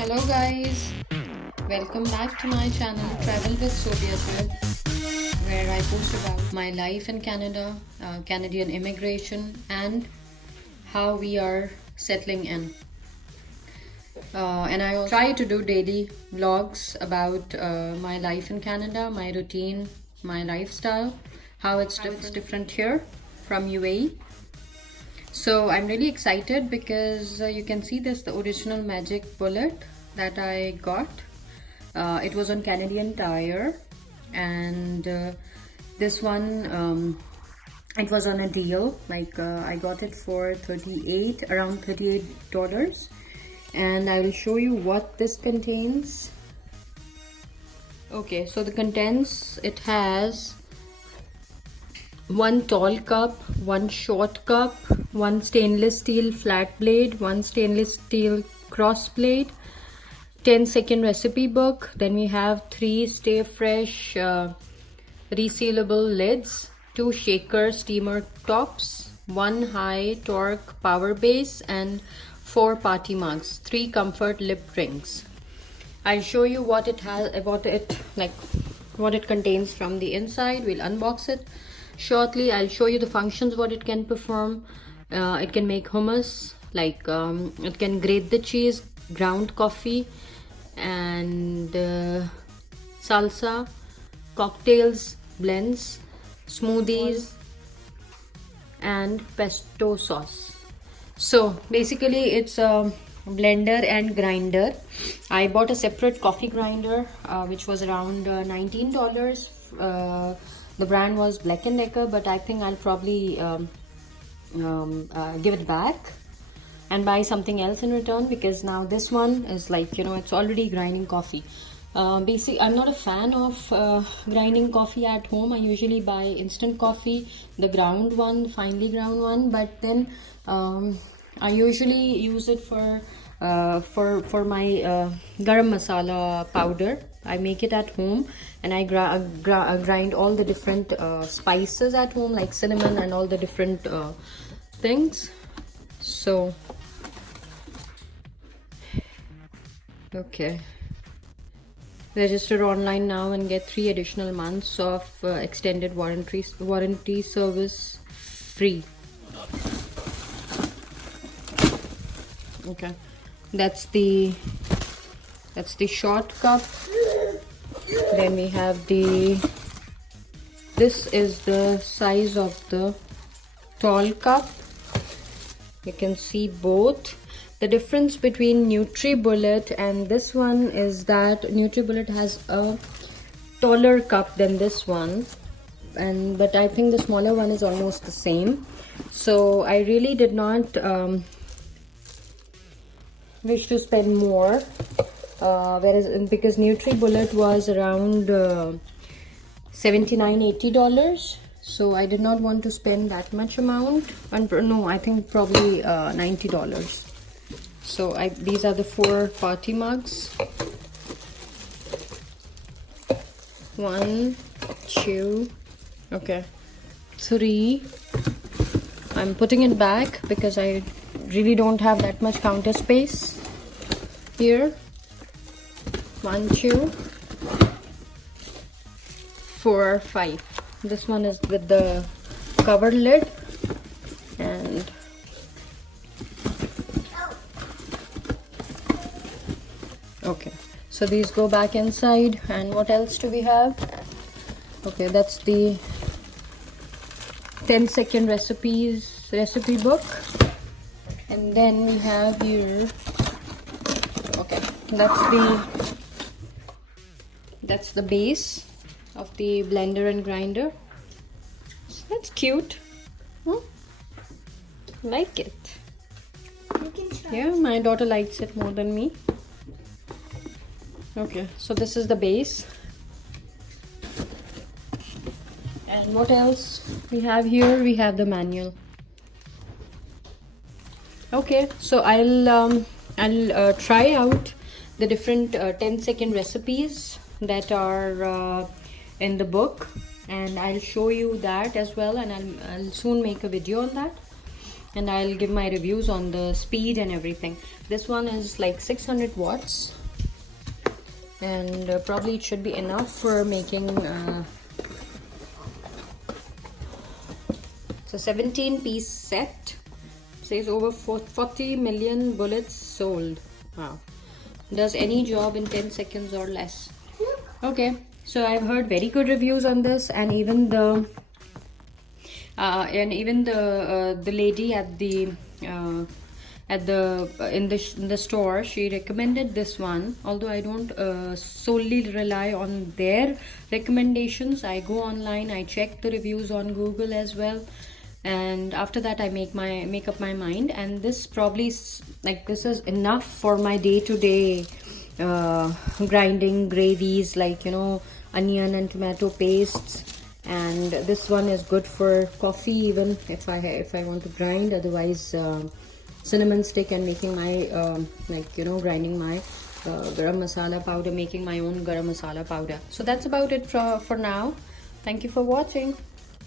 Hello guys, welcome back to my channel Travel with Sophia Trip, where I post about my life in Canada, Canadian immigration, and how we are settling in. And I also try to do daily vlogs about my life in Canada, my routine, my lifestyle, how it's different here from UAE. So I'm really excited because you can see this, the original Magic Bullet that I got. It was on Canadian Tire, and this one it was on a deal. Like I got it for around $38, and I will show you what this contains. Okay, so the contents, it has one tall cup, one short cup, one stainless steel flat blade, one stainless steel cross blade, 10-second recipe book. Then we have 3 stay fresh resealable lids, 2 shaker steamer tops, 1 high torque power base, and 4 party mugs, 3 comfort lip rings. I'll show you what it has, what it contains from the inside. We'll unbox it shortly. I'll show you the functions, what it can perform. It can make hummus, it can grate the cheese, ground coffee, and salsa, cocktails, blends, smoothies, and pesto sauce. So basically it's a blender and grinder. I bought a separate coffee grinder which was around $19. The brand was Black & Decker, but I think I'll probably give it back and buy something else in return, because now this one is like, it's already grinding coffee. I'm not a fan of grinding coffee at home. I usually buy instant coffee, the ground one, finely ground one, but then I usually use it for my garam masala powder. I make it at home, and I grind all the different spices at home, like cinnamon and all the different things. So okay, register online now and get 3 additional months of extended warranty service free. Okay, that's the short cup. Then we have this is the size of the tall cup. You can see both. The difference between NutriBullet and this one is that NutriBullet has a taller cup than this one, but I think the smaller one is almost the same. So I really did not wish to spend more, because NutriBullet was around $79-80. So I did not want to spend that much amount, and no, I think probably $90. So these are the 4 party mugs. 1, 2, okay, 3. I'm putting it back because I really don't have that much counter space here. 1, 2, 4, 5. This one is with the covered lid, and okay, so these go back inside. And what else do we have? Okay, that's the 10-second recipe book. And then we have here, okay, that's the base of the blender and grinder. So that's cute. Like it. Yeah, my daughter likes it more than me. Okay, so this is the base. And what else we have here? We have the manual. Okay, so I'll try out the different 10-second recipes that are in the book, and I'll show you that as well, and I'll soon make a video on that. and I'll give my reviews on the speed and everything. This one is like 600 watts, and probably it should be enough for making it's a 17-piece set. Says over 40 million bullets sold. Wow. Does any job in 10 seconds or less. Okay, so I've heard very good reviews on this, and even the lady at the in the store, she recommended this one. Although I don't solely rely on their recommendations, I go online, I check the reviews on Google as well, and after that I make up my mind. And this probably this is enough for my day-to-day grinding gravies, like onion and tomato pastes. And this one is good for coffee, even if I want to grind. Otherwise, cinnamon stick and making my grinding my garam masala powder, making my own garam masala powder. So that's about it for now. Thank you for watching,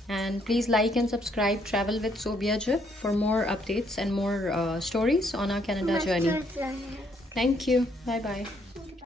and please like and subscribe Travel with Sobiaji for more updates and more stories on our Canada journey. Thank you. Bye bye.